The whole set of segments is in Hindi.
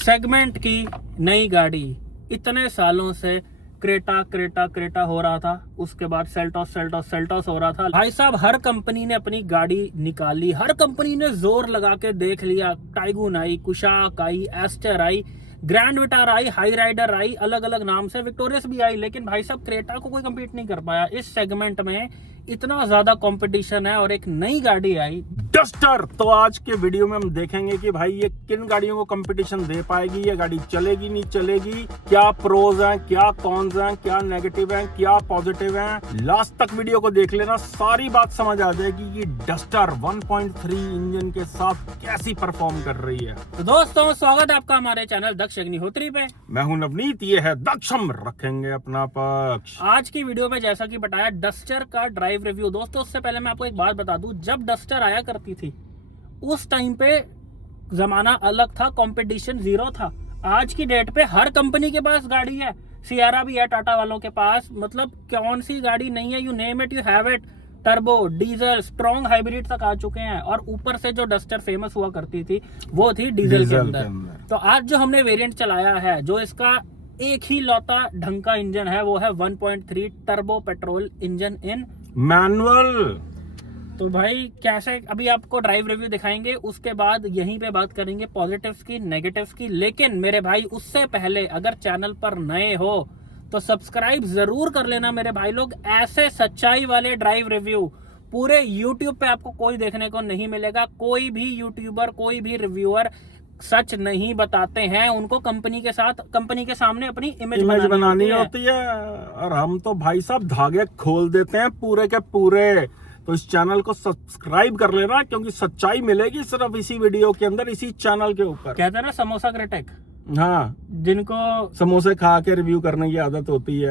सेगमेंट की नई गाड़ी। इतने सालों से क्रेटा हो रहा था, उसके बाद सेल्टॉस हो रहा था। भाई साहब, हर कंपनी ने अपनी गाड़ी निकाली, हर कंपनी ने जोर लगा के देख लिया। टाइगून आई, कुशाक आई, एस्टर आई, ग्रैंड विटार आई, हाई राइडर आई, अलग अलग नाम से, विक्टोरियस भी आई, लेकिन भाई साहब क्रेटा को कोई कम्पीट नहीं कर पाया। इस सेगमेंट में इतना ज्यादा कंपटीशन है और एक नई गाड़ी आई डस्टर। तो आज के वीडियो में हम देखेंगे कि भाई ये किन गाड़ियों को कंपटीशन दे पाएगी, ये गाड़ी चलेगी नहीं चलेगी, क्या प्रोज हैं, क्या कॉन्स हैं, क्या नेगेटिव हैं, क्या पॉजिटिव हैं। लास्ट तक वीडियो को देख लेना, सारी बात समझ आ जाएगी कि डस्टर 1.3 इंजन के साथ कैसी परफॉर्म कर रही है। तो दोस्तों, स्वागत है आपका हमारे चैनल दक्ष अग्निहोत्री पे। मैं हूं नवनीत, ये है दक्ष, हम रखेंगे अपना पक्ष। आज की वीडियो में जैसा कि बताया, डस्टर का ड्राइव रिव्यू। दोस्तों, उससे पहले मैं आपको एक बात बता दूं, जब डस्टर आया करती थी उस टाइम पे जमाना अलग था, कंपटीशन जीरो था। आज की डेट पे हर कंपनी के पास गाड़ी है, सियारा भी है टाटा वालों के पास। मतलब कौन सी गाड़ी नहीं है, you name it you have it. Turbo, diesel, strong hybrid तक आ चुके हैं। और ऊपर से जो डस्टर फेमस हुआ करती थी वो थी डीजल के अंदर। तो आज जो हमने वेरिएंट चलाया है, जो इसका एक ही लौता ढंग का इंजन है, वो है 1.3 turbo petrol engine in manual. तो भाई कैसे, अभी आपको ड्राइव रिव्यू दिखाएंगे, उसके बाद यहीं पे बात करेंगे पॉजिटिव्स की, नेगेटिव्स की। लेकिन मेरे भाई, उससे पहले अगर चैनल पर नए हो तो सब्सक्राइब जरूर कर लेना मेरे भाई लोग। ऐसे सच्चाई वाले ड्राइव रिव्यू पूरे यूट्यूब पे आपको कोई देखने को नहीं मिलेगा। कोई भी यूट्यूबर, कोई भी रिव्यूअर सच नहीं बताते हैं। उनको कंपनी के साथ, कंपनी के सामने अपनी इमेज बनानी होती है। और हम तो भाई साहब धागे खोल देते हैं पूरे के पूरे। तो इस चैनल को सब्सक्राइब कर लेना, क्योंकि सच्चाई मिलेगी सिर्फ इसी वीडियो के अंदर, इसी चैनल के ऊपर। कहते हैं ना समोसा क्रिटिक, हाँ, जिनको समोसे खा के रिव्यू करने की आदत होती है।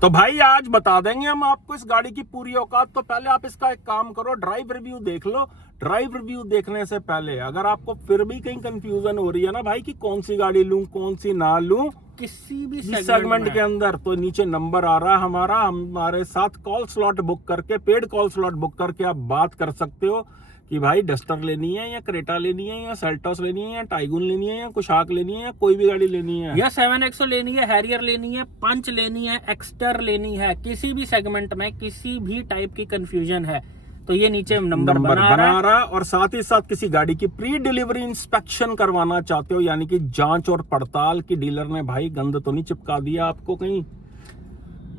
तो भाई आज बता देंगे हम आपको इस गाड़ी की पूरी औकात। तो पहले आप इसका एक काम करो, ड्राइव रिव्यू देख लो। ड्राइव रिव्यू देखने से पहले अगर आपको फिर भी कहीं कंफ्यूजन हो रही है ना भाई कि कौन सी गाड़ी लूं, कौन सी ना लूं किसी भी सेगमेंट के अंदर, तो नीचे नंबर आ रहा है हमारा। हमारे साथ कॉल स्लॉट बुक करके, पेड कॉल स्लॉट बुक करके आप बात कर सकते हो कि भाई डस्टर लेनी है, या क्रेटा लेनी है, या सेल्टॉस लेनी है, या टाइगून लेनी है, या कुशाक लेनी है, या कोई भी गाड़ी लेनी है, या 7XO लेनी है, हैरियर लेनी है, पंच लेनी है, एक्स्टर लेनी है। किसी भी सेगमेंट में किसी भी टाइप की कंफ्यूजन है तो ये नीचे नंबर बना रहा। और साथ ही साथ किसी गाड़ी की प्री डिलीवरी इंस्पेक्शन करवाना चाहते हो, यानी कि जांच और पड़ताल की, डीलर ने भाई गंद तो नहीं चिपका दिया आपको कहीं,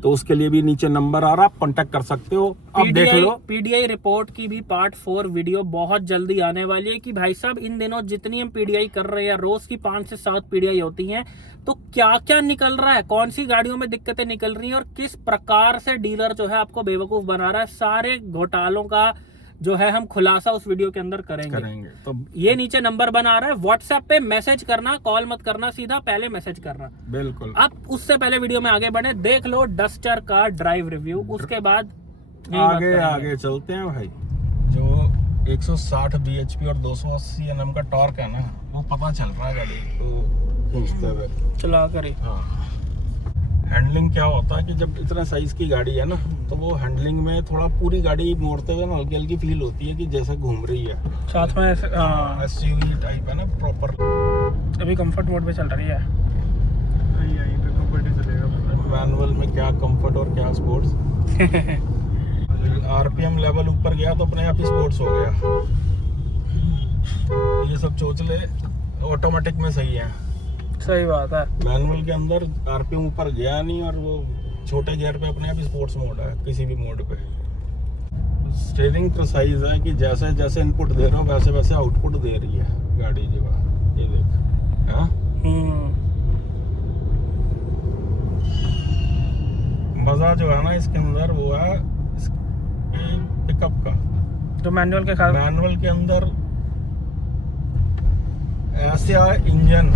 तो उसके लिए भी नीचे नंबर आ रहा, आप कांटेक्ट कर सकते हो। अब देख लो, पीडीआई रिपोर्ट की भी पार्ट 4 वीडियो बहुत जल्दी आने वाली है। कि भाई साहब, इन दिनों जितनी हम पीडीआई कर रहे हैं, रोज की 5 से 7 पीडीआई होती हैं, तो क्या क्या निकल रहा है, कौन सी गाड़ियों में दिक्कतें निकल रही हैं, और किस प्रकार से डीलर जो है आपको बेवकूफ बना रहा है, सारे घोटालों का जो है हम खुलासा उस वीडियो के अंदर करेंगे। तो ये नीचे नंबर बना रहा है, व्हाट्सएप पे मैसेज करना, कॉल मत करना, सीधा पहले मैसेज करना। बिल्कुल। अब उससे पहले वीडियो में आगे बढ़े, देख लो डस्टर का ड्राइव रिव्यू, उसके बाद आगे चलते हैं भाई। जो 160 bhp और 280 Nm का टॉर्क है ना, वो पता चल रहा है गाड़ी को खींचते हुए, चला कर। हाँ। हैंडलिंग क्या होता है कि जब इतना साइज की गाड़ी है ना, तो वो हैंडलिंग में थोड़ा पूरी गाड़ी मोड़ते हुए ना हल्की हल्की फील होती है कि जैसे घूम रही है साथ में। एसयूवी टाइप है ना, प्रॉपर। अभी कंफर्ट मोड पे चल रही है, यहीं पे कंफर्ट ही चलेगा। मैनुअल में क्या कंफर्ट और क्या स्पोर्ट्स। आरपीएम लेवल ऊपर गया तो अपने आप ही स्पोर्ट्स हो गया। ये सब सोच ले, ऑटोमेटिक में सही है। सही बात है। मैनुअल के अंदर आरपीएम ऊपर गया नहीं, और वो छोटे गियर पे अपने आप ही स्पोर्ट्स मोड है किसी भी मोड पे। स्टीयरिंग प्रिसाइज है कि जैसे जैसे इनपुट दे रहे हो वैसे वैसे आउटपुट दे रही है गाड़ी जो है। ये देख, हाँ? मजा जो है ना इसके अंदर वो है पिकअप का, जो मैनुअल के साथ। मैनुअल के अंदर ऐसा इंजन,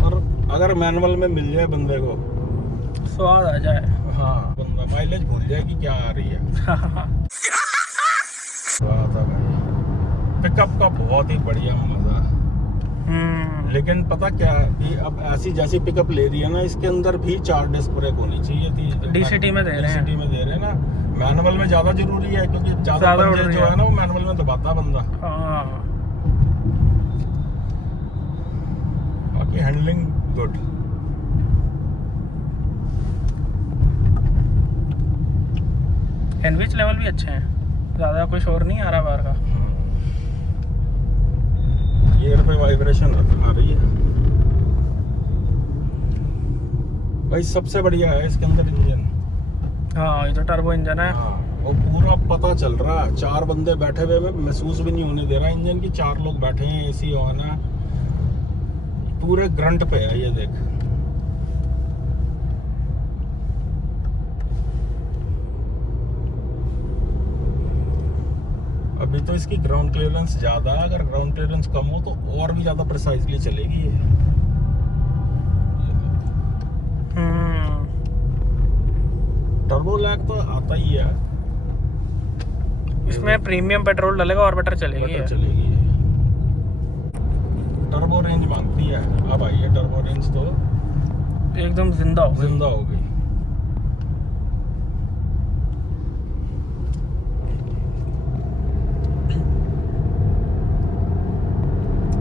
और अगर मैनुअल में मिल जाए बंदे को, स्वाद आ जाए, हाँ, बंदा माइलेज भूल जाए कि क्या आ रही है। बात है भाई, पिकअप का बहुत ही बढ़िया मजा। लेकिन पता क्या कि अब ऐसी जैसी पिकअप ले रही है ना, इसके अंदर भी 4 डिस्क ब्रेक होनी चाहिए थी। डीसीटी में दे रहे हैं ना, मैनुअल में ज्यादा जरूरी है, क्योंकि ज्यादा जो है ना वो मैनुअल में दबाता बंदा। Handling good. एनविच लेवल भी अच्छे हैं, ज़्यादा कोई शोर नहीं आ रहा बाहर का। गियर पे वाइब्रेशन आ रही है भाई, सबसे बढ़िया है इसके अंदर इंजन। हाँ, ये तो टर्बो इंजन है। हाँ, वो पूरा पता चल रहा है, 4 बंदे बैठे हुए में महसूस भी नहीं होने दे रहा इंजन की 4 लोग बैठे हैं, एसी ऑन है, पूरे ग्रंट पे है ये देख। अभी तो इसकी ग्राउंड क्लियरेंस ज्यादा है, अगर ग्राउंड क्लियरेंस कम हो तो और भी ज्यादा प्रिसाइजली चलेगी ये। टर्बो लैग तो आता ही है इसमें, प्रीमियम पेट्रोल डलेगा और बेटर चलेगी। बेटर चलेगी ये। टर्बो रेंज मांगती है, अब आई है टर्बो रेंज तो एकदम जिंदा हो गई। जिंदा हो गई।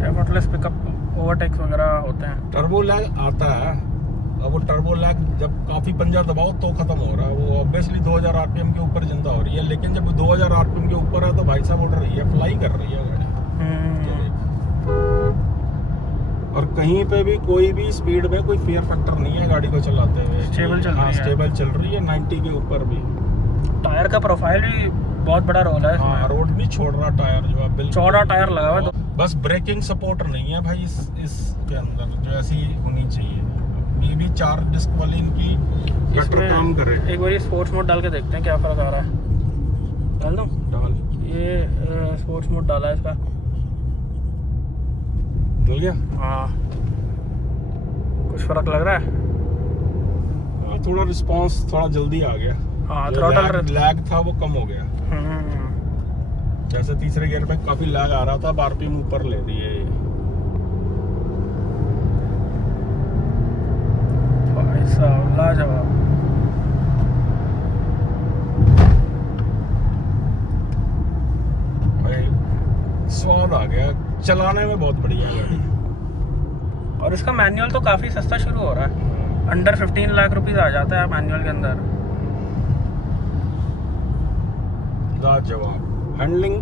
एफर्टलेस पिकअप, ओवरटेक्स वगैरह होते हैं। टर्बो लैग आता है, अब वो टर्बो लैग जब काफी पंजा दबाओ तो खत्म हो रहा है, वो ऑब्वियसली 2000 आरपीएम के ऊपर जिंदा हो रही है, लेकिन जब 2000 आरपीएम के ऊपर है तो भाई साहब उड़ रही है, फ्लाई कर रही है गाड़ी। और कहीं पे भी कोई भी स्पीड में कोई फियर फैक्टर नहीं है गाड़ी को चलाते हुए, स्टेबल चल रही है। स्टेबल चल रही है 90 के ऊपर भी। टायर का प्रोफाइल भी बहुत बड़ा रोल है इसमें। हाँ, रोड नहीं छोड़ रहा टायर, जो आप बिल्कुल चौड़ा टायर लगा हुआ है। बस ब्रेकिंग सपोर्ट नहीं है भाई इसके अंदर जो ऐसी होनी चाहिए। ये भी 4 डिस्क वाली इनकी बेटर काम करे। एक बार स्पोर्ट्स मोड डाल के देखते हैं क्या फर्क आ रहा है। डाल दूं? डाल, ये स्पोर्ट्स मोड डाला है इसका। डल गया। हाँ, कुछ फर्क लग रहा है। थोड़ा रिस्पांस थोड़ा जल्दी आ गया। हाँ, जो थ्रॉटल लैग था वो कम हो गया। जैसे तीसरे गियर पे काफी लैग आ रहा था, अब आरपीएम ऊपर ले रही है ये। भाई साहब लाजवाब। भाई स्वाद आ गया, चलाने में बहुत बढ़िया गाड़ी। और इसका मैनुअल तो काफी सस्ता शुरू हो रहा है, अंडर 15 लाख रुपीज आ जाता है मैनुअल के अंदर। लाजवाब, हैंडलिंग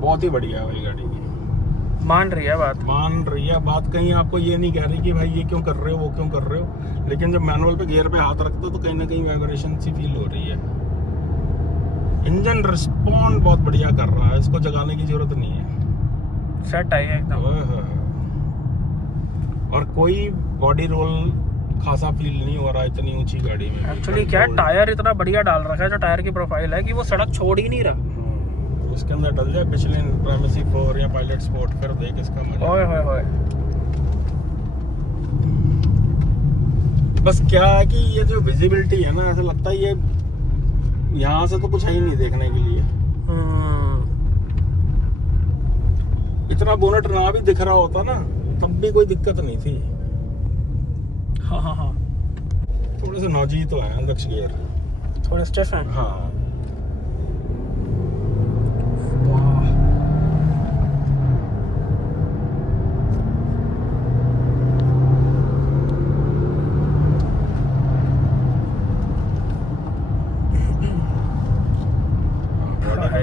बहुत ही बढ़िया है भाई गाड़ी की। मान रही है बात। मान रही है बात, कहीं आपको ये नहीं कह रही कि भाई ये क्यों कर रहे हो, वो क्यों कर रहे हो, लेकिन जब मैनुअल पे गियर पे हाथ रखते हो तो कहीं ना कहीं वाइब्रेशन सी फील हो रही है। इंजन रिस्पॉन्ड बहुत बढ़िया कर रहा है, इसको जगाने की जरूरत नहीं है, सेट आई है एकदम। और कोई बॉडी रोल खासा फील नहीं हो रहा इतनी ऊंची गाड़ी में। एक्चुअली क्या है, टायर इतना बढ़िया डाल रखा है, जो टायर की प्रोफाइल है कि वो सड़क छोड़ ही नहीं रहा। इसके अंदर डल जाए पिछले प्राइमेसी 4 या पायलट स्पोर्ट, फिर देख इसका मजा। ओए होए होए। बस क्या है कि ये जो विजिबिलिटी है ना, ऐसा लगता है ये यहाँ से तो कुछ है ही नहीं देखने के लिए। इतना बोनट ना भी दिख रहा होता ना तब भी कोई दिक्कत नहीं थी। हाँ हाँ हाँ, थोड़े से नौजी तो है दक्ष गियर, थोड़े स्टिफ हैं। हाँ।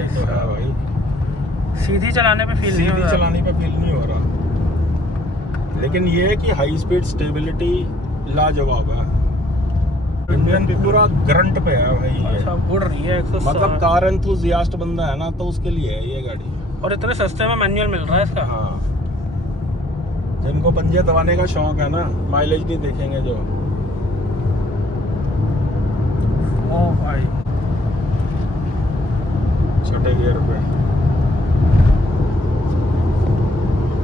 तो है भाई, सीधी चलाने पे फील नहीं हो सीधी रहा। चलाने पे फील नहीं हो रहा, लेकिन ये है कि हाई स्पीड स्टेबिलिटी लाजवाब है। इंजन पूरा ग्रंट पे है भाई ये। अच्छा, उड़ रही है 160। मतलब कार एंथुसियास्ट बंदा है ना तो उसके लिए है ये गाड़ी। और इतने सस्ते में मैनुअल मिल रहा है इसका। हाँ, जिनको पंजे दबाने का शौक है ना, माइलेज नहीं देखेंगे जो। ओ भाई, छोटे गियर पे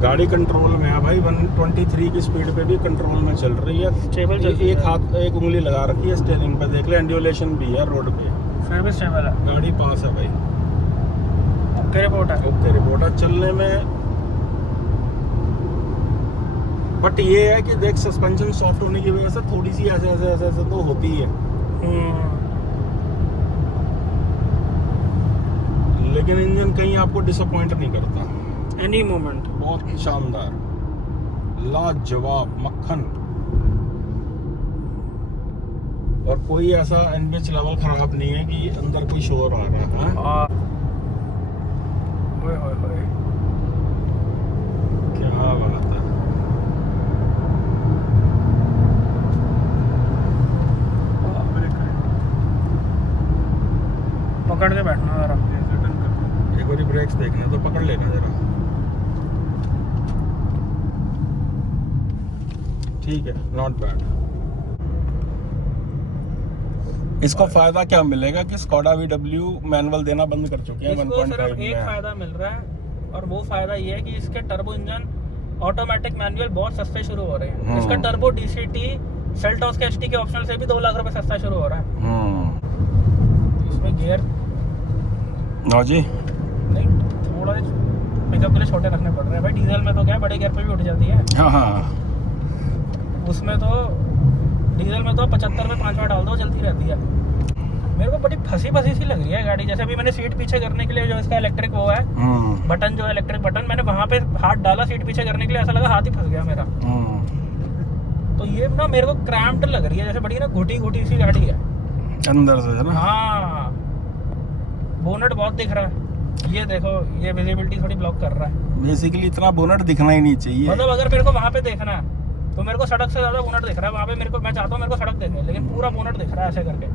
गाड़ी कंट्रोल में है भाई, 123 की स्पीड पे भी कंट्रोल में चल रही है। स्टेबल चल रही है। एक हाथ एक उंगली लगा रखी है स्टीयरिंग पे, देख ले, एंडुलेशन भी है रोड पे, फिर भी स्टेबल है। गाड़ी पास है भाई। ओके रिपोर्ट है। ओके रिपोर्ट है चलने में। बट ये है कि देख, सस्पेंशन सॉफ्ट होने की वजह से थोड़ी सी ऐसे ऐसे ऐसे ऐसे तो होती है, लेकिन इंजन कहीं आपको डिसअपॉइंट नहीं करता। एनी मोमेंट बहुत शानदार। लाजवाब मक्खन। और कोई ऐसा एनबीएच लेवल खराब नहीं है कि अंदर कोई शोर आ रहा है। ओए ओए ओए, क्या बात है। पकड़ के बैठना जरा। एक बार ब्रेक्स देखना तो पकड़ लेना जरा। ठीक है, नॉट बैड। इसको फायदा क्या मिलेगा कि स्कोडा VW मैनुअल देना बंद कर चुके हैं। इसको 1.5 सिर्फ एक में फायदा मिल रहा है, और वो फायदा ये है कि इसके टर्बो इंजन ऑटोमेटिक मैनुअल बहुत सस्ते शुरू हो रहे हैं। इसका टर्बो DCT सेल्टॉस के HT के ऑप्शनल से भी 2 लाख रुपए सस्ता शुरू हो रहा है। इसमें गियर हाँ जी, नहीं, थोड़ा पिकअप के लिए छोटे रखने पड़ रहे हैं भाई। डीजल में तो क्या है, बड़े गियर पे भी उठ जाती है। हाँ, उसमें तो डीजल में तो 75 में 5 बार डाल दो, चलती रहती है। मेरे को बड़ी फंसी सी लग रही है गाड़ी। जैसे अभी मैंने सीट पीछे करने के लिए जो इसका इलेक्ट्रिक वो है बटन, जो है इलेक्ट्रिक बटन, मैंने वहां पे हाथ डाला सीट पीछे करने के लिए, ऐसा लगा हाथ ही फंस गया मेरा। तो ये ना मेरे को क्रैम्प्ड लग रही है, जैसे बड़ी ना घुटी सी गाड़ी है अंदर से है ना। हाँ, बोनट बहुत दिख रहा है। ये देखो, ये विजिबिलिटी थोड़ी ब्लॉक कर रहा है। बेसिकली इतना बोनट दिखना ही नहीं चाहिए। मतलब अगर मेरे को वहां पे देखना है तो मेरे को सड़क से ज्यादा बोनट दिख रहा है वहां पे। मेरे को, मैं चाहता हूँ मेरे को सड़क देखे, लेकिन पूरा बोनट दिख रहा है ऐसे करके।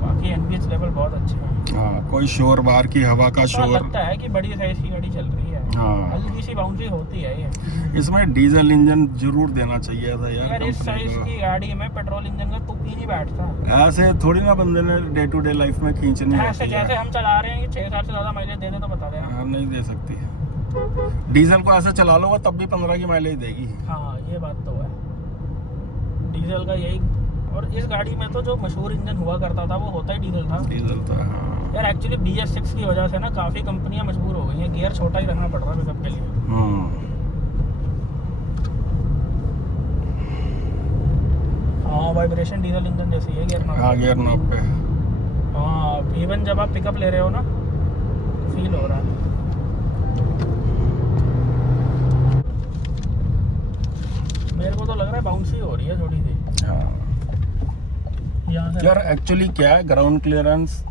बाकी एनबीएच लेवल बहुत अच्छे हैं। हाँ, कोई शोर, बाहर की हवा का ऐसा शोर। लगता है कि बड़ी साइज की गाड़ी चल रही है। हाँ, हल्की सी बाउंड्री होती है ये। इसमें डीजल इंजन जरूर देना चाहिए था यार। यार इस कंपनी साइज को। की गाड़ी में पेट्रोल इंजन का तुक ही नहीं बैठता। ऐसे थोड़ी ना बंदे ने डे टू डे लाइफ में खींचनी ऐसे होती है। जैसे हम चला रहे हैं, 6 साल से ज्यादा माइलेज दे दे तो बता दे। हाँ, नहीं दे सकती। डीजल को ऐसे चला लो तब भी 15 की माइलेज देगी। हाँ, ये बात तो है। डीजल का यही, और इस गाड़ी में तो जो मशहूर इंजन हुआ करता था वो होता ही डीजल था। डीजल तो हाँ। यार एक्चुअली BS6 की वजह से ना काफी कंपनियां मजबूर हो गई हैं, गियर छोटा ही रखना पड़ रहा है पिकअप के लिए। हाँ, वाइब्रेशन डीजल इंजन जैसी है गियर नॉब। हाँ, गियर नॉब पे। हाँ, इवन जब आप पिकअप ले रहे हो ना, फील हो रहा है। मेरे को तो लग रहा है बाउंसी हो रही है थोड़ी सी। हाँ यहाँ से यार, एक्चुअली क्या है, ग्राउंड क्लियरेंस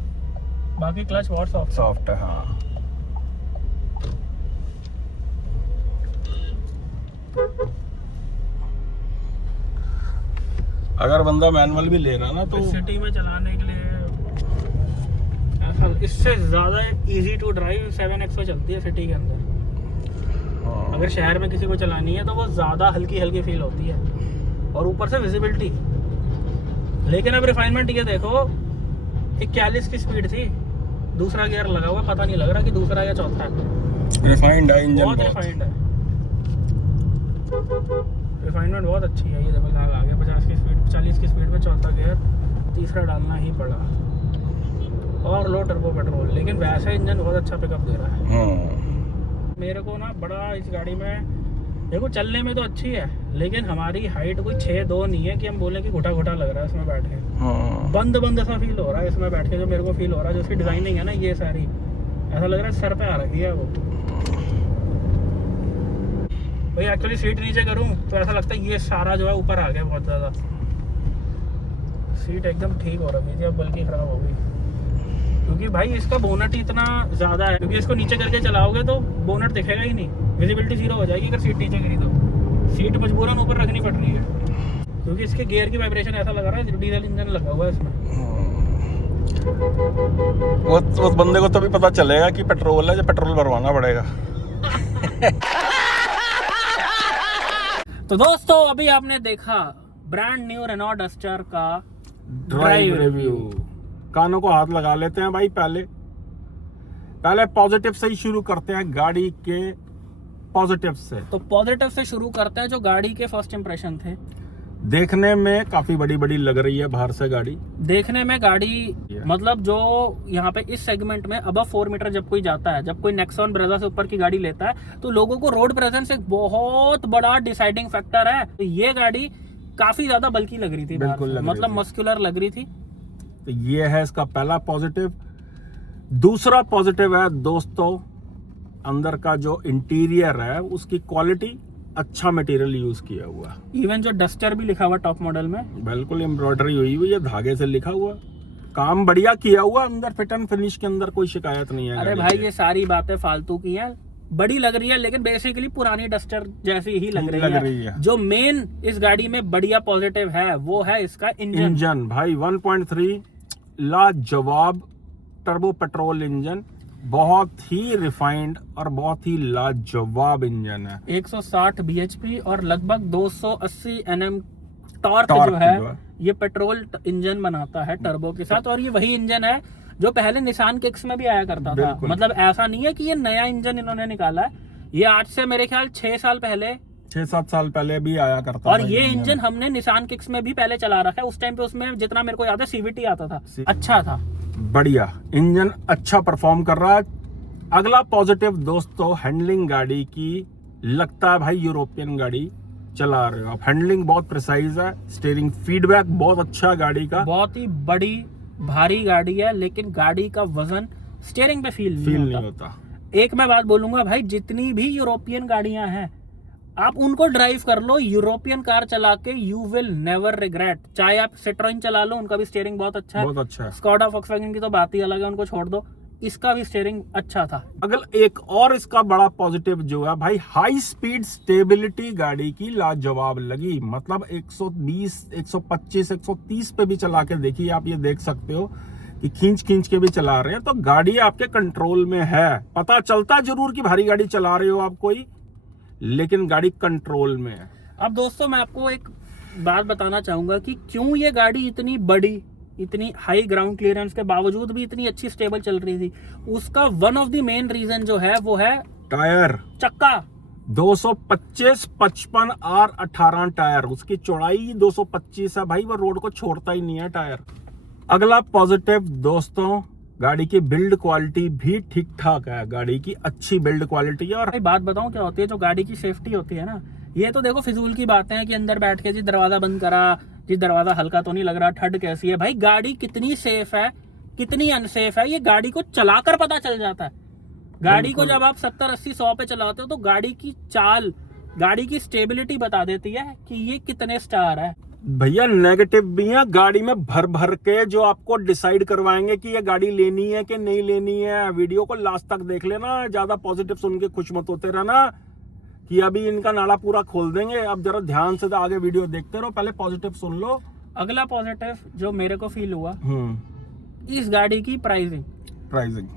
बाकी क्लच बहुत सॉफ्ट है। हाँ, अगर बंदा मैनुअल भी ले रहा ना तो सिटी में चलाने के लिए ऐसा, इससे ज़्यादा इजी टू ड्राइव 7X पे चलती है सिटी के अंदर। हाँ, अगर शहर में किसी को चलानी है तो वो ज़्यादा हल्की फील होती है, और ऊपर से विजिबिलिटी। लेकिन अब रिफाइनमेंट ये देखो, 41 की स्पीड थी, दूसरा गियर लगा हुआ, पता नहीं लग रहा कि दूसरा या चौथा है। रिफाइंड है इंजन, बहुत रिफाइंड है। रिफाइनमेंट बहुत अच्छी है। ये देखो लगा आगे 50 की स्पीड, 40 की स्पीड पे चौथा गियर, तीसरा डालना ही पड़ा, और लो टर्बो पेट्रोल, लेकिन वैसे इंजन बहुत अच्छा पिकअप दे रहा है। मेरे को ना बड़ा इस गाड़ी में, देखो चलने में तो अच्छी है, लेकिन हमारी हाइट कोई 6'2" नहीं है कि हम बोले कि घुटा लग रहा है इसमें बैठ के। बंद सा फील हो रहा है इसमें बैठ के। जो मेरे को फील हो रहा है, जो उसकी डिजाइनिंग है ना ये सारी, ऐसा लग रहा है सर पे आ रखी है वो। भाई एक्चुअली सीट नीचे करूं तो ऐसा लगता है ये सारा जो है ऊपर आ गया बहुत ज़्यादा। सीट एकदम ठीक हो रही थी, अब बल्कि खराब हो गई, क्योंकि भाई इसका बोनट ही इतना ज़्यादा है। क्योंकि इसको नीचे करके चलाओगे तो बोनट दिखेगा ही नहीं, विजिबिलिटी 0 हो जाएगी अगर सीट नीचे करी तो। सीट मजबूरन ऊपर रखनी पड़ रही है, क्योंकि इसके गियर की वाइब्रेशन ऐसा लग रहा है डीजल इंजन लगा हुआ है इसमें। वो उस बंदे को तभी पता चलेगा कि पेट्रोल है, जो पेट्रोल भरवाना पड़ेगा। तो दोस्तों, अभी आपने देखा ब्रांड न्यू रेनॉल्ट डस्टर का ड्राइव रिव्यू। कानों को हाथ लगा लेते हैं भाई। पहले पॉजिटिव से ही शुरू करते हैं, गाड़ी के पॉजिटिव से। तो पॉजिटिव से शुरू करते हैं। जो गाड़ी के फर्स्ट इंप्रेशन थे, देखने में काफी बड़ी लग रही है बाहर से गाड़ी। देखने में गाड़ी मतलब जो यहाँ पे इस सेगमेंट में अबव 4 मीटर जब कोई जाता है, जब कोई नेक्सॉन ब्रेजा से ऊपर की गाड़ी लेता है, तो लोगों को रोड प्रेजेंस एक बहुत बड़ा डिसाइडिंग फैक्टर है। तो ये गाड़ी काफी ज्यादा बल्की लग रही थी, बिल्कुल लग रही मतलब थी। मस्कुलर लग रही थी। तो ये है इसका पहला पॉजिटिव। दूसरा पॉजिटिव है दोस्तों, अंदर का जो इंटीरियर है उसकी क्वालिटी, अच्छा मटेरियल यूज किया हुआ। इवन जो डस्टर भी लिखा हुआ टॉप मॉडल में, बिल्कुल एम्ब्रॉयडरी हुई हुई है, धागे से लिखा हुआ, काम बढ़िया किया हुआ। अंदर फिट एंड फिनिश के अंदर कोई शिकायत नहीं है। अरे भाई ये सारी बातें फालतू की हैं, बड़ी लग रही है लेकिन बेसिकली पुरानी डस्टर जैसी ही लग रही है। जो मेन इस गाड़ी में बढ़िया पॉजिटिव है वो है इसका इंजन भाई 1.3 लाजवाब टर्बो पेट्रोल इंजन, बहुत ही रिफाइंड और बहुत ही लाजवाब इंजन है। 160 bhp और लगभग 280 Nm टॉर्क जो है ये पेट्रोल इंजन बनाता है टर्बो के साथ। और ये वही इंजन है जो पहले निसान किक्स में भी आया करता था। मतलब ऐसा नहीं है कि ये नया इंजन इन्होंने निकाला है, ये आज से मेरे ख्याल 6-7 साल पहले भी आया करता और ये इंजन हमने निसान किक्स में भी पहले चला रखा है। उस टाइम पे उसमें जितना मेरे को याद है CVT आता था, अच्छा था, बढ़िया इंजन, अच्छा परफॉर्म कर रहा है। अगला पॉजिटिव दोस्तों, हैंडलिंग गाड़ी की लगता है भाई यूरोपियन गाड़ी चला रहे हो आप। हैंडलिंग बहुत प्रिसाइज है, स्टीयरिंग फीडबैक बहुत अच्छा है गाड़ी का। बहुत ही बड़ी भारी गाड़ी है लेकिन गाड़ी का वजन स्टीयरिंग पे फील नहीं होता। एक मैं बात बोलूंगा भाई, जितनी भी यूरोपियन गाड़ियां हैं आप उनको ड्राइव कर लो, यूरोपियन कार चला के यू विल नेवर रिग्रेट। चाहे आप सिट्रोइन चला लो, उनका भी स्टीयरिंग बहुत अच्छा है, बहुत अच्छा है। स्कोडा वोक्सवैगन की तो बात ही अलग है, उनको छोड़ दो, इसका भी स्टीयरिंग अच्छा था। अगर एक और इसका बड़ा पॉजिटिव जो है भाई, हाई स्पीड स्टेबिलिटी गाड़ी की लाजवाब लगी। मतलब 120, 125, 130 पे भी चला के देखिए आप, ये देख सकते हो कि खींच के भी चला रहे हैं तो गाड़ी आपके कंट्रोल में है। पता चलता जरूर कि भारी गाड़ी चला रहे हो आप कोई, लेकिन गाड़ी कंट्रोल में है। अब दोस्तों मैं आपको एक बात बताना चाहूंगा कि क्यों ये गाड़ी इतनी बड़ी, इतनी हाई ग्राउंड क्लियरेंस के बावजूद भी इतनी अच्छी स्टेबल चल रही थी। उसका one of the main reason जो है वो है टायर, चक्का। 225 55 R18 टायर, उसकी चौड़ाई 225 है भाई, वो रोड को छोड़ता ही नहीं है टायर। अगला पॉजिटिव दोस्तों, गाड़ी की बिल्ड क्वालिटी भी ठीक ठाक है, गाड़ी की अच्छी बिल्ड क्वालिटी है। और बात बताऊं क्या होती है, जो गाड़ी की सेफ्टी होती है ना, ये तो देखो फिजूल की बातें हैं कि अंदर बैठ के जी दरवाजा बंद करा, जी दरवाजा हल्का तो नहीं लग रहा, ठंड कैसी है। भाई गाड़ी कितनी सेफ है कितनी अनसेफ है ये गाड़ी को चलाकर पता चल जाता है। गाड़ी को जब आप 70, 80, 100 पे चलाते हो तो गाड़ी की चाल, गाड़ी की स्टेबिलिटी बता देती है कि ये कितने स्टार है। भैया नेगेटिव भी है गाड़ी में भर भर के, जो आपको डिसाइड करवाएंगे कि ये गाड़ी लेनी है कि नहीं लेनी है। वीडियो को लास्ट तक देख लेना, ज्यादा पॉजिटिव सुन के खुश मत होते रहना कि अभी इनका नाला पूरा खोल देंगे। अब जरा ध्यान से आगे वीडियो देखते रहो, पहले पॉजिटिव सुन लो। अगला पॉजिटिव जो मेरे को फील हुआ, इस गाड़ी की प्राइसिंग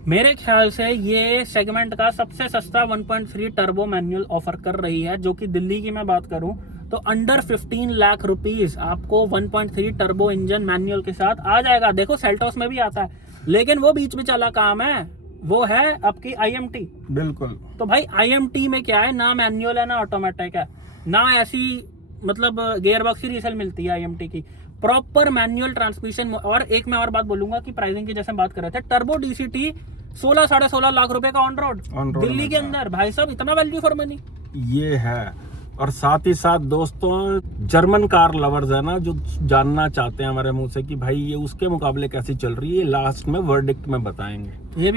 मेरे ख्याल से ये सेगमेंट का सबसे सस्ता 1.3 टर्बो मैनुअल ऑफर कर रही है। जो कि दिल्ली की मैं बात करूं तो अंडर 15 लाख रुपीस आपको 1.3 टर्बो इंजन मैनुअल के साथ आ जाएगा। देखो सेल्टोस में भी आता है लेकिन वो बीच में चला काम है, वो है आपकी IMT। बिल्कुल। तो भाई IMT में क्या है, ना मैनुअल है ना ऑटोमेटिक है, ना ऐसी मतलब गियर बॉक्स की रीसेल मिलती है IMT की, प्रॉपर मैनुअल ट्रांसमिशन। और एक मैं और बात बोलूंगा कि प्राइसिंग की जैसे हम बात कर रहे थे, टर्बो DCT 16-16.5 लाख रुपए का ऑन रोड दिल्ली के अंदर। भाई साहब इतना वैल्यू फॉर मनी ये है। और साथ ही साथ दोस्तों, जर्मन कार लवर्स है ना, जो जानना चाहते हैं हमारे मुंह से कि भाई ये उसके मुकाबले कैसी चल रही है, लास्ट में वर्डिक्ट में बताएंगे, ये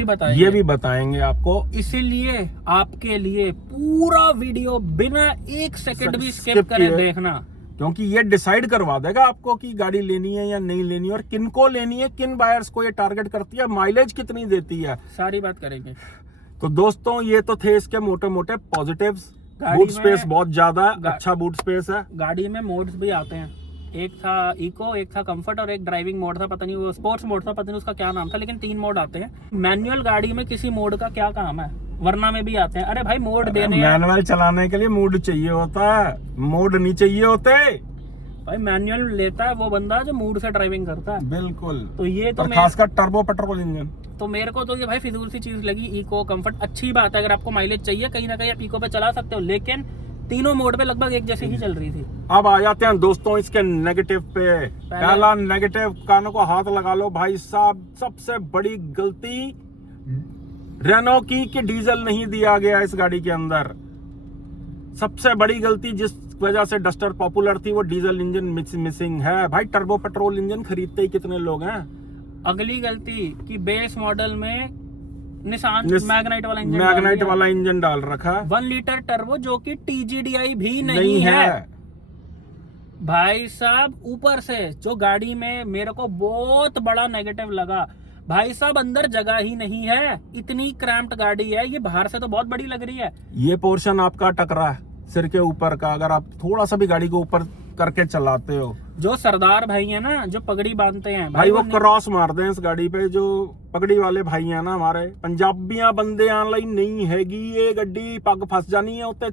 भी बताएंगे आपको। इसीलिए आपके लिए पूरा वीडियो बिना एक सेकंड भी स्किप करे देखना, क्योंकि ये डिसाइड करवा देगा आपको कि गाड़ी लेनी है या नहीं लेनी है, और किन को लेनी है, किन बायर्स को ये टारगेट करती है, माइलेज कितनी देती है, सारी बात करेंगे। तो दोस्तों ये तो थे इसके मोटे मोटे पॉजिटिव्स। बूट स्पेस बहुत ज्यादा है, अच्छा बूट स्पेस है। गाड़ी में मोड्स भी आते हैं, एक था इको, एक था कंफर्ट और एक ड्राइविंग मोड था, पता नहीं वो स्पोर्ट्स मोड था, पता नहीं उसका क्या नाम था, लेकिन 3 मोड आते हैं। मैनुअल गाड़ी में किसी मोड का क्या काम है, वरना में भी आते हैं। अरे भाई मोड देने, मैनुअल चलाने के लिए मूड चाहिए होता है, मोड नहीं चाहिए होते। भाई मैनुअल लेता है वो बंदा जो मूड से ड्राइविंग करता है। बिल्कुल। तो ये तो खासकर टर्बो पेट्रोल इंजन, तो मेरे को तो ये भाई फिजूल सी चीज लगी। इको कंफर्ट अच्छी बात है, अगर आपको माइलेज चाहिए कहीं ना कहीं आप इको पे चला सकते हो, लेकिन तीनों मोड पे लगभग एक जैसी ही चल रही थी। अब आ जाते हैं दोस्तों इसके नेगेटिव पे। पहला नेगेटिव, कानों को हाथ लगा लो भाई साहब, सबसे बड़ी गलती रेनो की कि डीजल नहीं दिया गया इस गाड़ी के अंदर। सबसे बड़ी गलती जिस वजह से डस्टर पॉपुलर थी, वो डीजल इंजन मिसिंग है। भाई टर्बो पेट्रोल इंजन खरीदते ही कितने लोग हैं, अगली गलती कि बेस मॉडल में निसान मैग्नाइट वाला इंजन मैग्नाइट वाला इंजन डाल रखा, 1 लीटर टर्बो, जो कि TGDI भी नहीं है भाई साहब। ऊपर से जो गाड़ी में मेरे को बहुत बड़ा नेगेटिव लगा, भाई साहब अंदर जगह ही नहीं है, इतनी क्रैम्प्ड गाड़ी है ये। बाहर से तो बहुत बड़ी लग रही है, ये पोर्शन आपका टकरा है सिर के ऊपर का, अगर आप थोड़ा सा भी गाड़ी को ऊपर करके चलाते हो। जो सरदार भाई है ना, जो पगड़ी बांधते हैं भाई वो क्रॉस मारते हैं इस गाड़ी पे, जो पगड़ी वाले भाई है ना हमारे पंजाबियां बंदे ऑनलाइन नहीं हैगी, ये गड्डी पग फंस जानी है उत्ते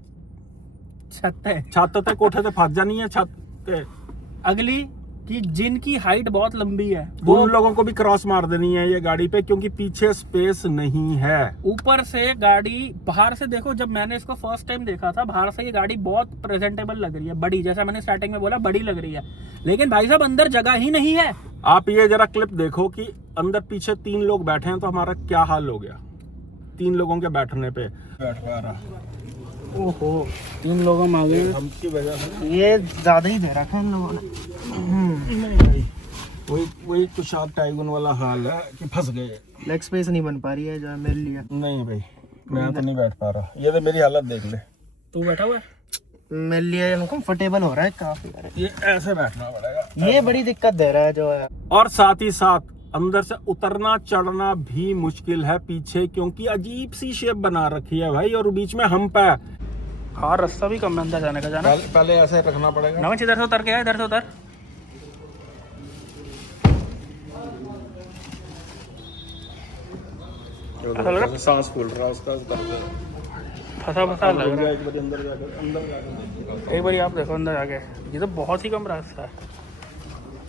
छत ते कोठे ते फंस जानी है छत ते। अगली कि जिनकी हाइट बहुत लंबी है उन लोगों को भी क्रॉस मार देनी है ये गाड़ी पे, क्योंकि पीछे स्पेस नहीं है। ऊपर से गाड़ी बाहर से देखो, जब मैंने इसको फर्स्ट टाइम देखा था बाहर से, ये गाड़ी बहुत प्रेजेंटेबल लग रही है, बड़ी, जैसा मैंने स्टार्टिंग में बोला बड़ी लग रही है, लेकिन भाई साहब अंदर जगह ही नहीं है। आप ये जरा क्लिप देखो कि अंदर पीछे 3 लोग बैठे हैं तो हमारा क्या हाल हो गया 3 लोगों के बैठने पे। बैठ पा रहा, ओहो 3 लोगों में आ गए हमकी वजह से ये ज्यादा ही दे रखा है इन लोगों ने। वही तुषार टाइगन वाला हाल है कि फंस गए, लेग स्पेस नहीं बन पा रही है जो मेरे लिए। नहीं भाई मैं तो नहीं बैठ पा रहा, ये तो मेरी हालत देख ले। तू बैठा हुआ है? मेरे लिए कंफर्टेबल हो रहा है काफी। ये ऐसे बैठना पड़ेगा, ये बड़ी दिक्कत दे रहा है जो है। और साथ ही साथ अंदर से उतरना चढ़ना भी मुश्किल है पीछे, क्योंकि अजीब सी शेप बना रखी है भाई, और बीच में हम्प है। हाँ रास्ता भी कम है अंदर जाने का, जाना पहले ऐसे रखना पड़ेगा। नमच इधर से उतर के, इधर से उतर। सांस फूल रहा उसका, फंसा लग रहा है। एक बार अंदर जाकर एक बार आप देखो अंदर जाके, ये तो बहुत ही कम रास्ता है।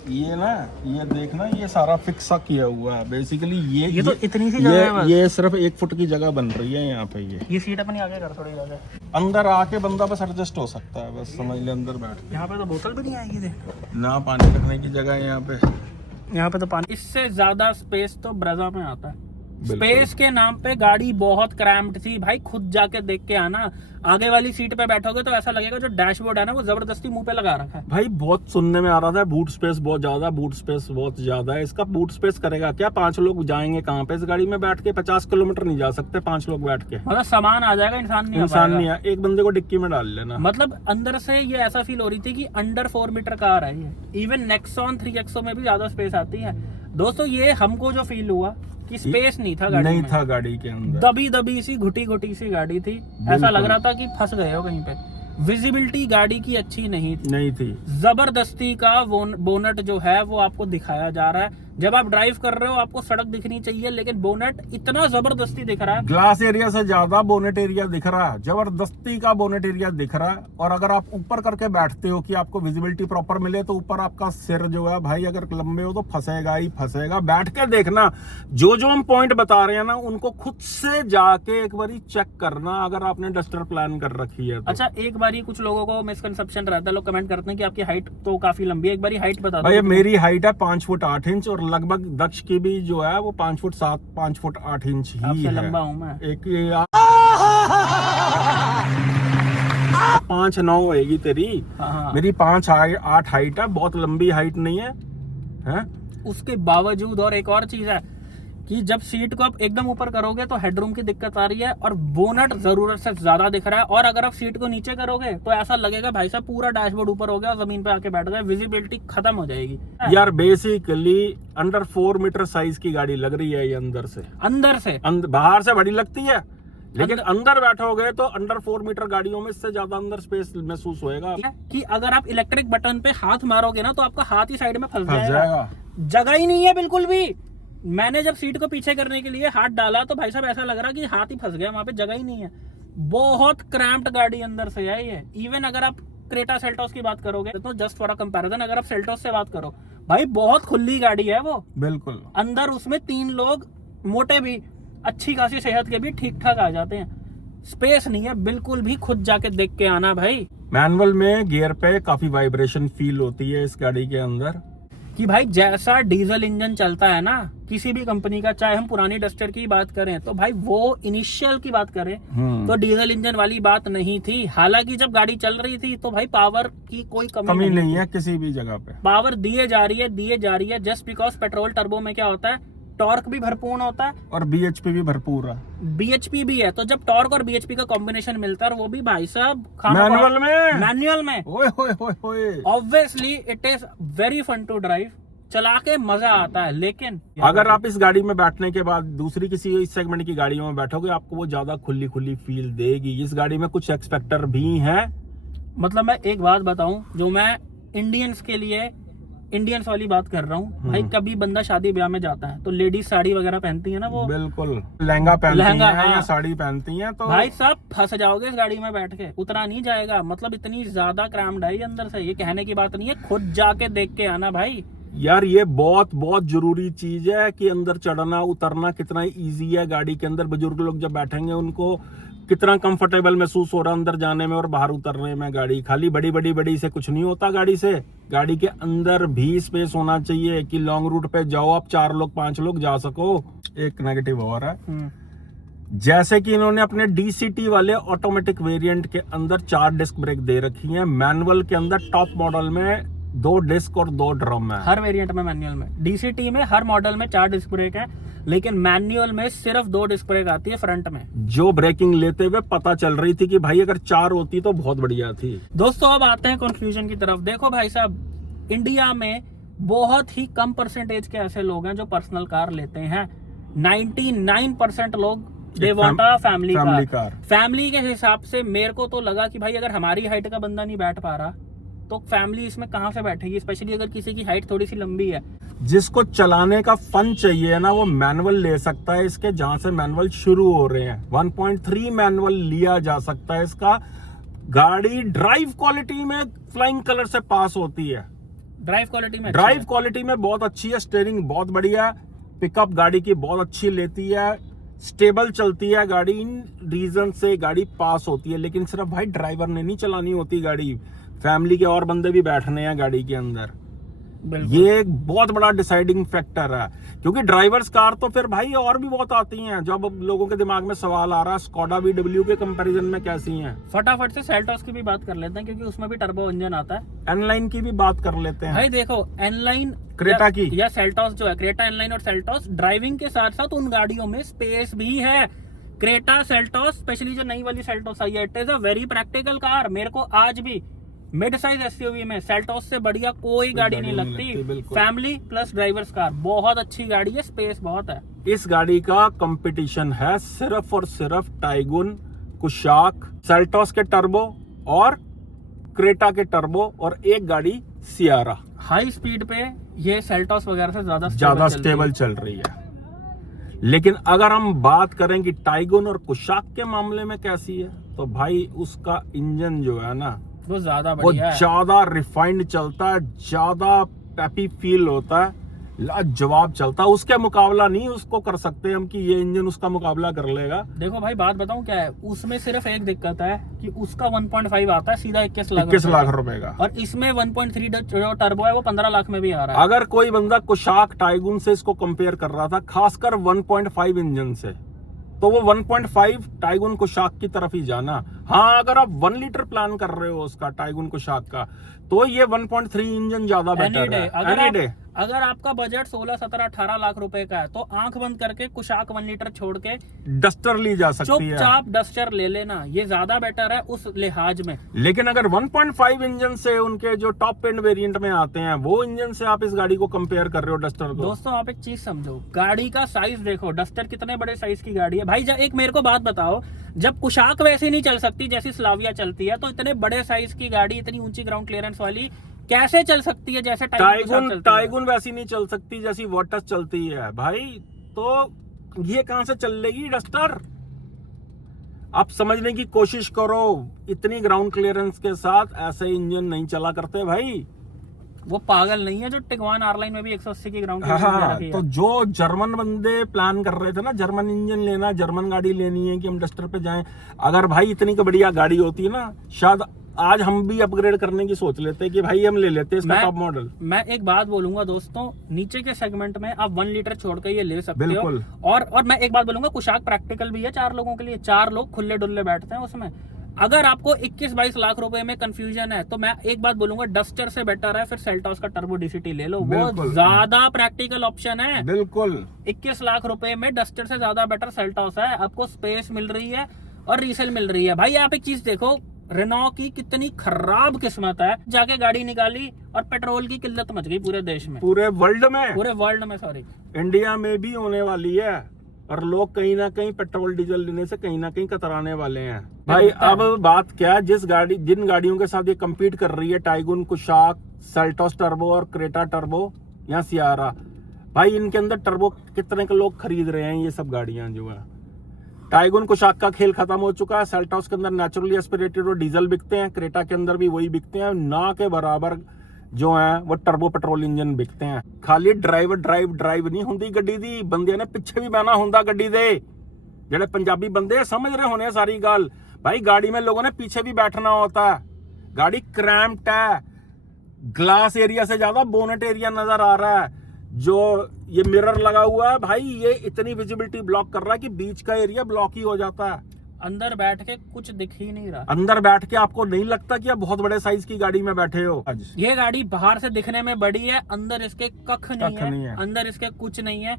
ये ना, ये देखना, ये सारा फिक्स किया हुआ है बेसिकली। ये तो इतनी सी जगह है बस। ये सिर्फ 1 फुट की जगह बन रही है यहाँ पे। ये सीट अपनी आगे कर, थोड़ी आगे। अंदर आके बंदा बस एडजस्ट हो सकता है, बस समझ ले अंदर बैठ। यहाँ पे तो बोतल भी नहीं आएगी, देख ना पानी रखने की जगह है यहाँ पे। यहाँ पे तो पानी। इससे ज्यादा स्पेस तो ब्रेजा में आता है। स्पेस के नाम पे गाड़ी बहुत क्रैम्प्ड थी भाई, खुद जाके देख के आना। आगे वाली सीट पे बैठोगे तो ऐसा लगेगा जो डैशबोर्ड है ना वो जबरदस्ती मुंह पे लगा रखा है। भाई बहुत सुनने में आ रहा था बूट स्पेस बहुत ज्यादा, बूट स्पेस बहुत ज्यादा है। इसका बूट स्पेस करेगा क्या? 5 लोग जाएंगे कहाँ पे इस गाड़ी में बैठ के? 50 किलोमीटर नहीं जा सकते 5 लोग बैठ के। मतलब सामान आ जाएगा, इंसान नहीं है। एक बंदे को डिक्की में डाल लेना। मतलब अंदर से ये ऐसा फील हो रही थी कि अंडर 4 मीटर कार है ये। इवन नेक्सॉन 3XO में भी ज्यादा स्पेस आती है दोस्तों। ये हमको जो फील हुआ कि स्पेस नहीं था गाड़ी नहीं में। था गाड़ी के अंदर, दबी दबी सी घुटी सी गाड़ी थी, ऐसा लग रहा था कि फंस गए हो कहीं पे। विजिबिलिटी गाड़ी की अच्छी नहीं थी। जबरदस्ती का बोनट जो है वो आपको दिखाया जा रहा है। जब आप ड्राइव कर रहे हो आपको सड़क दिखनी चाहिए, लेकिन बोनट इतना जबरदस्ती दिख रहा है। ग्लास एरिया से ज्यादा बोनेट एरिया दिख रहा है, जबरदस्ती का बोनेट एरिया दिख रहा है। और अगर आप ऊपर करके बैठते हो कि आपको विजिबिलिटी प्रॉपर मिले, तो ऊपर आपका सिर जो है भाई अगर लंबे हो तो फंसेगा ही फंसेगा। बैठ के देखना, जो हम पॉइंट बता रहे हैं ना उनको खुद से जाके एक बार चेक करना, अगर आपने डस्टर प्लान कर रखी है तो। अच्छा, एक बारी कुछ लोगों को मिसकंसेप्शन रहता है, लोग कमेंट करते हैं कि आपकी हाइट तो काफी लंबी है। एक बारी हाइट बता दो भाई। मेरी हाइट है 5 फुट 8 इंच, और लगभग दक्ष की भी जो है वो 5 फुट 7, 5 फुट 8 इंच ही आपसे है। लंबा हूं मैं। एक 5'9" होएगी तेरी। हाँ। मेरी 5'8" हाइट है, बहुत लंबी हाइट नहीं है, हैं? उसके बावजूद और एक और चीज है कि जब सीट को आप एकदम ऊपर करोगे तो हेडरूम की दिक्कत आ रही है, और बोनट जरूरत से ज्यादा दिख रहा है। और अगर आप सीट को नीचे करोगे तो ऐसा लगेगा भाई साहब पूरा डैशबोर्ड ऊपर हो गया और जमीन पे आके बैठ गए, विजिबिलिटी खत्म हो जाएगी। यार बेसिकली अंडर 4 मीटर साइज की गाड़ी लग रही है ये अंदर से। बाहर से बड़ी लगती है, लेकिन अंदर बैठोगे तो अंडर 4 मीटर गाड़ियों में इससे ज्यादा अंदर स्पेस महसूस होएगा कि अगर आप इलेक्ट्रिक बटन पे हाथ मारोगे ना तो आपका हाथ ही साइड में फंस जाएगा। जगह ही नहीं है बिल्कुल भी। मैंने जब सीट को पीछे करने के लिए हाथ डाला तो भाई साहब ऐसा लग रहा कि हाथ ही फंस गया, वहां पे जगह ही नहीं है। बहुत क्रैम्प्ड गाड़ी अंदर से है ये। इवन अगर आप क्रेटा सेल्टोस की बात करोगे तो जस्ट फॉर अ कंपैरिजन, अगर आप सेल्टोस से बात करो भाई बहुत खुली गाड़ी है वो। बिल्कुल। अंदर उसमें 3 लोग मोटे भी, अच्छी खासी सेहत के भी ठीक ठाक आ जाते हैं। स्पेस नहीं है बिल्कुल भी, खुद जाके देख के आना भाई। मैनुअल में गियर पे काफी वाइब्रेशन फील होती है इस गाड़ी के अंदर। कि भाई जैसा डीजल इंजन चलता है ना किसी भी कंपनी का, चाहे हम पुरानी डस्टर की बात करें तो भाई वो इनिशियल की बात करें तो डीजल इंजन वाली बात नहीं थी। हालांकि जब गाड़ी चल रही थी तो भाई पावर की कोई कमी नहीं है किसी भी जगह पे, पावर दिए जा रही है जस्ट बिकॉज पेट्रोल टर्बो में क्या होता है, टॉर्क भी भरपूर होता है और बीएचपी भी भरपूर है, बीएचपी भी है। तो जब टॉर्क और बीएचपी का कॉम्बिनेशन मिलता है, और वो भी भाई साहब मैनुअल में ओए होए होए होए, obviously it is very fun to drive, चला के मजा आता है। लेकिन अगर आप इस गाड़ी में बैठने के बाद दूसरी किसी इस सेगमेंट की गाड़ियों में बैठोगे, आपको वो ज्यादा खुली खुली फील देगी। इस गाड़ी में कुछ एक्सपेक्टर भी हैं। मतलब मैं एक बात बताऊं, जो मैं इंडियंस के लिए इंडियंस वाली बात कर रहा हूँ भाई, कभी बंदा शादी ब्याह में जाता है तो लेडीज साड़ी वगैरह पहनती है ना, वो बिल्कुल लहंगा पहनती हैं हाँ। या साड़ी पहनती हैं, तो भाई साहब फंस जाओगे इस गाड़ी में बैठ के, उतरा नहीं जाएगा। मतलब इतनी ज्यादा क्रैम्ड है अंदर से, ये कहने की बात नहीं है, खुद जाके देख के आना भाई। यार ये बहुत बहुत जरूरी चीज है कि अंदर चढ़ना उतरना कितना इजी है गाड़ी के अंदर। बुजुर्ग लोग जब बैठेंगे उनको कितना कंफर्टेबल महसूस हो रहा है अंदर जाने में और बाहर उतरने में। गाड़ी खाली बड़ी से कुछ नहीं होता गाड़ी से, गाड़ी के अंदर भी स्पेस होना चाहिए कि लॉन्ग रूट पे जाओ आप 4 लोग 5 लोग जा सको। एक नेगेटिव और है, जैसे कि इन्होंने अपने डीसीटी वाले ऑटोमेटिक वेरिएंट के अंदर 4 डिस्क ब्रेक दे रखी हैं, मैनुअल के अंदर टॉप मॉडल में 2 डिस्क और 2 ड्रम है। हर वेरिएंट में मैनुअल में, डीसीटी में हर मॉडल में 4 डिस्क ब्रेक है, लेकिन मैनुअल में सिर्फ 2 डिस्क ब्रेक आती है फ्रंट में। जो ब्रेकिंग लेते हुए पता चल रही थी कि भाई अगर 4 होती तो बहुत बढ़िया थी। दोस्तों अब आते हैं कंक्लूजन की तरफ। देखो भाई साहब, इंडिया में बहुत ही कम परसेंटेज के ऐसे लोग हैं जो पर्सनल कार लेते हैं। 99% लोग they want a family car. Family के हिसाब से मेरे को तो लगा कि भाई अगर हमारी हाइट का बंदा नहीं बैठ पा रहा तो फैमिली इसमें कहां से बैठेगी, स्पेशली अगर किसी की हाइट थोड़ी सी लंबी है। जिसको चलाने का फन चाहिए ना, वो मैनुअल ले सकता है इसके, जहां से मैनुअल शुरू हो रहे हैं। 1.3 मैनुअल लिया जा सकता है इसका। गाड़ी ड्राइव क्वालिटी में फ्लाइंग कलर से पास होती है। ड्राइव क्वालिटी में बहुत अच्छी है, स्टीयरिंग बहुत बढ़िया, पिकअप गाड़ी की बहुत अच्छी लेती है, स्टेबल चलती है गाड़ी। इन रीजन से गाड़ी पास होती है। लेकिन सिर्फ भाई ड्राइवर ने नहीं चलानी होती गाड़ी, फैमिली के और बंदे भी बैठने हैं गाड़ी के अंदर। ये एक बहुत बड़ा डिसाइडिंग फैक्टर है, क्योंकि ड्राइवर्स कार तो फिर भाई और भी बहुत आती हैं। जब लोगों के दिमाग में सवाल आ रहा है स्कोडा VW के कंपैरिजन में कैसी हैं, फटाफट से सेल्टॉस की भी बात कर लेते हैं, क्योंकि उसमें भी टर्बो इंजन आता है। एनलाइन की भी बात कर लेते हैं। भाई देखो, एनलाइन क्रेटा की या सेल्टॉस जो है, क्रेटा, एनलाइन और सेल्टॉस, ड्राइविंग के साथ साथ उन गाड़ियों में स्पेस भी है। क्रेटा, सेल्टॉस, स्पेशली जो नई वाली सेल्टॉस आई है, it is a very practical car. मेरे को आज भी मिड साइज एसयूवी में सेल्टॉस से बढ़िया कोई गाड़ी नहीं लगती। फैमिली प्लस ड्राइवर्स कार, बहुत अच्छी गाड़ी है, स्पेस बहुत है। इस गाड़ी का कंपटीशन है सिर्फ और सिर्फ टाइगुन, कुशाक, सेल्टॉस के टर्बो और क्रेटा के टर्बो और एक गाड़ी सियारा। हाई स्पीड पे ये सेल्टॉस वगैरह से ज्यादा स्टेबल चल रही है। लेकिन अगर हम बात करें कि टाइगुन और कुशाक के मामले में कैसी है, तो भाई उसका इंजन जो है ना, वो ज्यादा रिफाइंड चलता है, ज्यादा पैपी फील होता है, लाजवाब चलता है। उसके मुकाबला नहीं उसको कर सकते हम कि ये इंजन उसका मुकाबला कर लेगा। देखो भाई बात बताऊं क्या है, उसमें सिर्फ एक दिक्कत है कि उसका 1.5 आता है सीधा 21 लाख रुपए का, और इसमें 1.3 जो टर्बो है वो 15 लाख में भी आ रहा है। अगर कोई बंदा कुशाक टाइगुन से इसको कंपेयर कर रहा था, खासकर 1.5 इंजन से, तो वो 1.5 टाइगुन कुशाक की तरफ ही जाना। हाँ, अगर आप 1 लीटर प्लान कर रहे हो उसका टाइगुन कुशाक का, तो ये 1.3 इंजन ज्यादा बेटर है। अगर आपका बजट 16, 17, 18 लाख रुपए का है, तो आंख बंद करके कुशाक 1 लीटर छोड़ के डस्टर ली जा सकती है, चुपचाप डस्टर ले लेना, ये ज्यादा बेटर है उस लिहाज में। लेकिन अगर 1.5 इंजन से उनके जो टॉप एंड वेरिएंट में आते हैं, वो इंजन से आप इस गाड़ी को कंपेयर कर रहे हो डस्टर को। दोस्तों आप एक चीज समझो, गाड़ी का साइज देखो, डस्टर कितने बड़े साइज की गाड़ी है भाई। एक मेरे को बात बताओ, जब कुशाक वैसे नहीं चल सकती जैसी स्लाविया चलती है, तो इतने बड़े साइज की गाड़ी, इतनी ऊंची ग्राउंड क्लियरेंस वाली कैसे चल सकती है जैसे टाइगुन वैसी नहीं चल सकती जैसी वोटस चलती है भाई। तो ये कहां से चलेगी डस्टर? आप समझने की कोशिश करो, इतनी ग्राउंड क्लियरेंस के साथ ऐसे इंजन नहीं चला करते भाई। वो पागल नहीं है जो टिगवान R-Line में भी 180 की ग्राउंड क्लियरेंस है। तो जो जर्मन बंदे प्लान कर रहे थे ना, जर्मन इंजन लेना, जर्मन गाड़ी लेनी है कि हम डस्टर पे जाएं, अगर भाई इतनी बढ़िया गाड़ी होती है ना, शायद आज हम भी अपग्रेड करने की सोच लेते हैं कि भाई हम ले लेते हैं इसका टॉप मॉडल। मैं एक बात बोलूंगा दोस्तों, नीचे के सेगमेंट में आप 1 लीटर छोड़ के ये ले सकते हो। बिल्कुल। और मैं एक बात बोलूंगा, कुशाक प्रैक्टिकल भी है 4 लोगों के लिए, 4 लोग खुले डुल्ले बैठते हैं उसमें। अगर आपको 21-22 लाख रुपए में कंफ्यूजन है तो मैं एक बात बोलूंगा, डस्टर से बेटर है फिर सेल्टॉस का टर्बो डीसीटी ले लो, वो ज्यादा प्रैक्टिकल ऑप्शन है। बिल्कुल। 21 लाख रुपए में डस्टर से ज्यादा बेटर सेल्टॉस है, आपको स्पेस मिल रही है और रीसेल मिल रही है। भाई आप एक चीज देखो, रेनॉ की कितनी खराब किस्मत है, जाके गाड़ी निकाली और पेट्रोल की किल्लत मच गई पूरे देश में, पूरे वर्ल्ड में सॉरी, इंडिया में भी होने वाली है। और लोग कहीं ना कहीं पेट्रोल डीजल लेने से कहीं ना कहीं कतराने वाले हैं। भाई अब बात क्या है, जिन गाड़ियों के साथ ये कम्पीट कर रही है, टाइगुन, कुशाक, सेल्टॉस टर्बो और क्रेटा टर्बो या सियारा, भाई इनके अंदर टर्बो कितने के लोग खरीद रहे हैं ये सब गाड़ियां जो है। टाइगुन कुशाक का खेल खत्म हो चुका है, सेल्टॉस के अंदर नेचुरली एस्पिरेटेड और डीजल बिकते हैं, क्रेटा के अंदर भी वही बिकते हैं, ना के बराबर जो है वो टर्बो पेट्रोल इंजन बिकते हैं। खाली ड्राइव नहीं ਹੁੰਦੀ ਗੱਡੀ ਦੀ, ਬੰਦਿਆਂ ਨੇ ਪਿੱਛੇ ਵੀ ਬਹਿਣਾ ਹੁੰਦਾ ਗੱਡੀ ਦੇ। ਜਿਹੜੇ पंजाबी बंदे समझ रहे होने सारी गल, भाई गाड़ी में लोगों ने पीछे भी बैठना होता है। गाड़ी क्रैम्प्ड है, ग्लास एरिया से ज्यादा बोनेट एरिया नजर आ रहा है। जो ये मिरर लगा हुआ है भाई, ये इतनी विजिबिलिटी ब्लॉक कर रहा है कि बीच का एरिया ब्लॉक ही हो जाता है। अंदर बैठ के कुछ दिख ही नहीं रहा, अंदर बैठ के आपको नहीं लगता कि आप बहुत बड़े साइज की गाड़ी में बैठे हो। ये गाड़ी बाहर से दिखने में बड़ी है, अंदर इसके कख नहीं है, अंदर इसके कुछ नहीं है।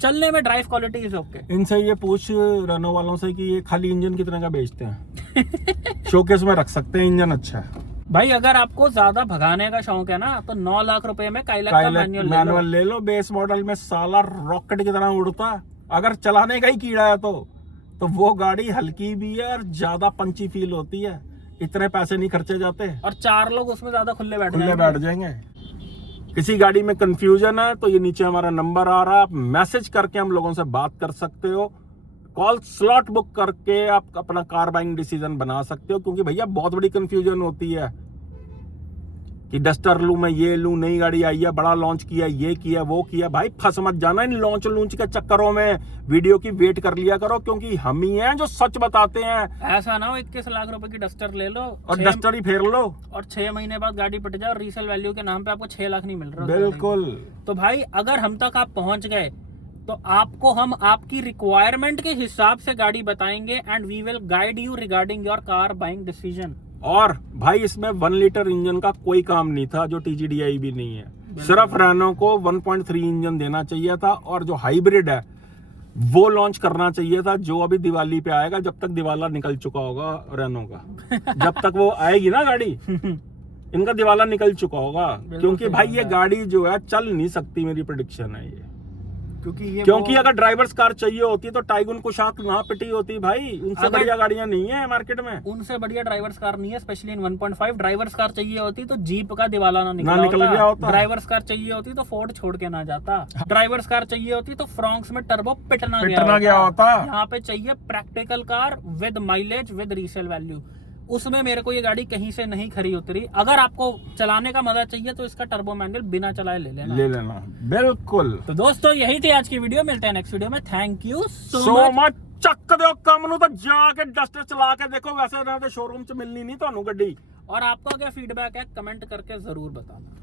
चलने में ड्राइव क्वालिटी इज ओके। इनसे ये पूछ रेनो वालों से कि ये खाली इंजन कितने का बेचते हैं। शोकेस में रख सकते हैं, इंजन अच्छा है। भाई अगर आपको ज्यादा भगाने का शौक है ना तो 9 लाख रुपए में काइलैक का मैनुअल ले लो। बेस मॉडल में साला रॉकेट की तरह उड़ता, अगर चलाने का ही कीड़ा है तो वो गाड़ी हल्की भी है और ज्यादा पंची फील होती है। इतने पैसे नहीं खर्चे जाते और 4 लोग उसमें ज्यादा खुले बैठ जाएंगे। किसी गाड़ी में कंफ्यूजन है तो ये नीचे हमारा नंबर आ रहा है, आप मैसेज करके हम लोगों से बात कर सकते हो। कॉल स्लॉट बुक करके आप अपना कार बाइंग डिसीजन बना सकते हो। क्योंकि भैया बहुत बड़ी कंफ्यूजन होती है कि डस्टर लूं मैं, ये लूं, नई गाड़ी आई है, बड़ा लॉन्च किया, ये किया, वो किया। भाई फंस मत जाना इन लॉन्च के चक्करों में। वीडियो की वेट कर लिया करो, क्योंकि हम ही हैं जो सच बताते हैं। ऐसा ना हो 21 लाख रुपए की डस्टर ले लो और डस्टर ही फेर लो और 6 महीने बाद गाड़ी पिट जाए और रीसेल वैल्यू के नाम पे आपको 6 लाख नहीं मिल रहा। बिल्कुल। तो भाई अगर हम तक आप पहुंच गए तो आपको हम आपकी रिक्वायरमेंट के हिसाब से गाड़ी बताएंगे and we will guide you regarding your car buying decision. और भाई इसमें 1 लीटर इंजन का कोई काम नहीं था, जो TGDI भी नहीं है। सिर्फ रेनो को 1.3 इंजन देना चाहिए था और जो हाइब्रिड है वो लॉन्च करना चाहिए था, जो अभी दिवाली पे आएगा, जब तक दिवाला निकल चुका होगा रेनो का। जब तक वो आएगी ना गाड़ी इनका दिवाला निकल चुका होगा। क्योंकि भाई ये गाड़ी जो है चल नहीं सकती, मेरी प्रेडिक्शन है ये। क्योंकि अगर ड्राइवर्स कार चाहिए होती तो टाइगुन कुशाक ना पिटी होती भाई। उनसे बढ़िया गाड़ियां नहीं है मार्केट में, उनसे बढ़िया ड्राइवर्स कार नहीं है, स्पेशली इन 1.5। ड्राइवर्स कार चाहिए होती तो जीप का दिवाला ना निकल गया होता। ड्राइवर्स कार चाहिए होती तो फोर्ड छोड़ के ना जाता। ड्राइवर्स कार चाहिए होती तो फ्रॉन्क्स में टर्बो पिटना गया होता। यहाँ पे चाहिए practical car with mileage with resale value. उसमें मेरे को ये गाड़ी कहीं से नहीं खरी उतरी। अगर आपको चलाने का मजा चाहिए तो इसका टर्बो मैनुअल बिना चलाए ले लेना। बिल्कुल। तो दोस्तों यही थी आज की वीडियो, मिलते हैं नेक्स्ट वीडियो में। Thank you so much. ਚੱਕ ਦਿਓ ਕੰਮ ਨੂੰ ਤਾਂ ਜਾ ਕੇ ਡਸਟਰ ਚਲਾ ਕੇ ਦੇਖੋ। ਵੈਸੇ ਇਹਨਾਂ ਦੇ ਸ਼ੋਰੂਮ 'ਚ ਮਿਲਣੀ ਨਹੀਂ ਤੁਹਾਨੂੰ ਗੱਡੀ। और आपका क्या फीडबैक है कमेंट करके जरूर बताना।